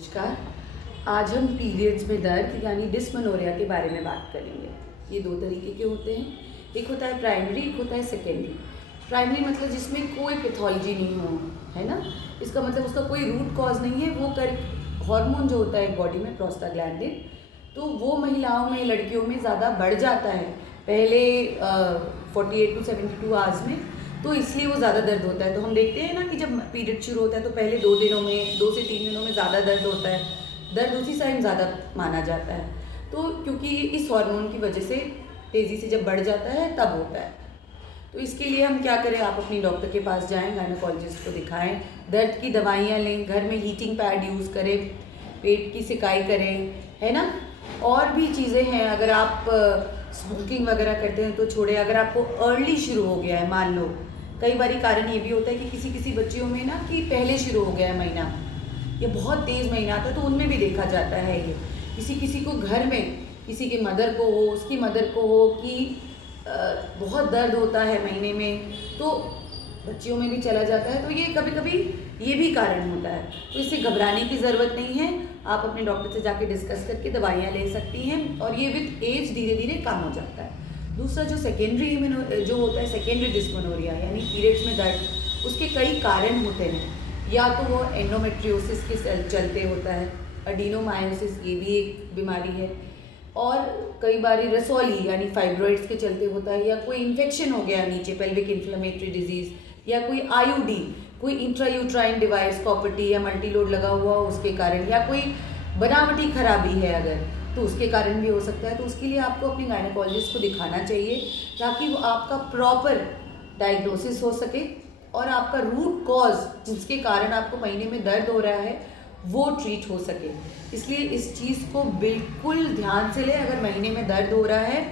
नमस्कार। आज हम पीरियड्स में दर्द यानी डिस्मेनोरिया के बारे में बात करेंगे। ये दो तरीके के होते हैं, एक होता है प्राइमरी, एक होता है सेकेंडरी। प्राइमरी मतलब जिसमें कोई पैथोलॉजी नहीं हो, है ना। इसका मतलब उसका कोई रूट कॉज नहीं है। वो कर हार्मोन जो होता है बॉडी में प्रोस्टाग्लैंडिन, तो वो महिलाओं में, लड़कियों में ज़्यादा बढ़ जाता है पहले 48 to 72 आवर्स में, तो इसलिए वो ज़्यादा दर्द होता है। तो हम देखते हैं ना कि जब पीरियड शुरू होता है तो पहले 2 दिनों में, 2 से 3 दिनों में ज़्यादा दर्द होता है। दर्द उसी टाइम ज़्यादा माना जाता है, तो क्योंकि इस हार्मोन की वजह से तेज़ी से जब बढ़ जाता है तब होता है। तो इसके लिए हम क्या करें, आप अपनी डॉक्टर के पास जाएं, गायनेकोलॉजिस्ट को दिखाएं, दर्द की दवाइयाँ लें, घर में हीटिंग पैड यूज़ करें, पेट की सिकाई करें, है ना। और भी चीज़ें हैं, अगर आप स्मोकिंग वगैरह करते हैं तो छोड़े। अगर आपको अर्ली शुरू हो गया है, मान लो, कई बार कारण ये भी होता है कि किसी किसी बच्चियों में ना कि पहले शुरू हो गया है महीना, ये बहुत तेज़ महीना आता है, तो उनमें भी देखा जाता है। ये किसी किसी को घर में, किसी के मदर को हो, उसकी मदर को हो कि बहुत दर्द होता है महीने में, तो बच्चियों में भी चला जाता है। तो ये कभी कभी ये भी कारण होता है, तो इससे घबराने की ज़रूरत नहीं है। आप अपने डॉक्टर से जाके डिस्कस करके दवाइयाँ ले सकती हैं, और ये विद एज धीरे धीरे कम हो जाता है। दूसरा जो सेकेंडरी जो होता है, सेकेंडरी डिस्मेनोरिया यानी पीरियड्स में दर्द, उसके कई कारण होते हैं। या तो वो एंडोमेट्रियोसिस के चलते होता है, एडिनोमायोसिस ये भी एक बीमारी है, और कई बार रसौली यानी फाइब्रॉइड्स के चलते होता है, या कोई इन्फेक्शन हो गया नीचे, पेल्विक इन्फ्लेमेटरी डिजीज़, या कोई आईयूडी, कोई इंट्रायूट्राइन डिवाइस कॉपर्टी या मल्टीलोड लगा हुआ उसके कारण, या कोई बनावटी खराबी है अगर, तो उसके कारण भी हो सकता है। तो उसके लिए आपको अपने गायनेकोलॉजिस्ट को दिखाना चाहिए, ताकि वो आपका प्रॉपर डायग्नोसिस हो सके और आपका रूट कॉज जिसके कारण आपको महीने में दर्द हो रहा है वो ट्रीट हो सके। इसलिए इस चीज़ को बिल्कुल ध्यान से लें। अगर महीने में दर्द हो रहा है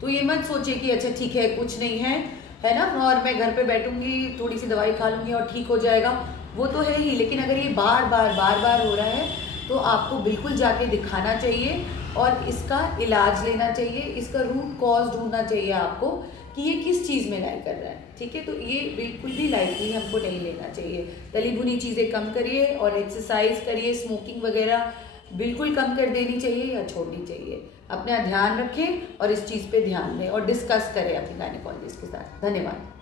तो ये मत सोचिए कि अच्छा ठीक है, कुछ नहीं है ना, और मैं घर पे बैठूंगी, थोड़ी सी दवाई खा लूँगी और ठीक हो जाएगा। वो तो है ही, लेकिन अगर ये बार बार हो रहा है तो आपको बिल्कुल जाके दिखाना चाहिए और इसका इलाज लेना चाहिए। इसका रूट कॉज ढूंढना चाहिए आपको कि ये किस चीज़ में लाई कर रहा है, ठीक है। तो ये बिल्कुल भी लाइटली हमको नहीं लेना चाहिए। तली भुनी चीज़ें कम करिए और एक्सरसाइज करिए, स्मोकिंग वगैरह बिल्कुल कम कर देनी चाहिए या छोड़नी चाहिए। अपना ध्यान रखें और इस चीज़ पे ध्यान दें और डिस्कस करें अपने गायनेकोलॉजिस्ट के साथ। धन्यवाद।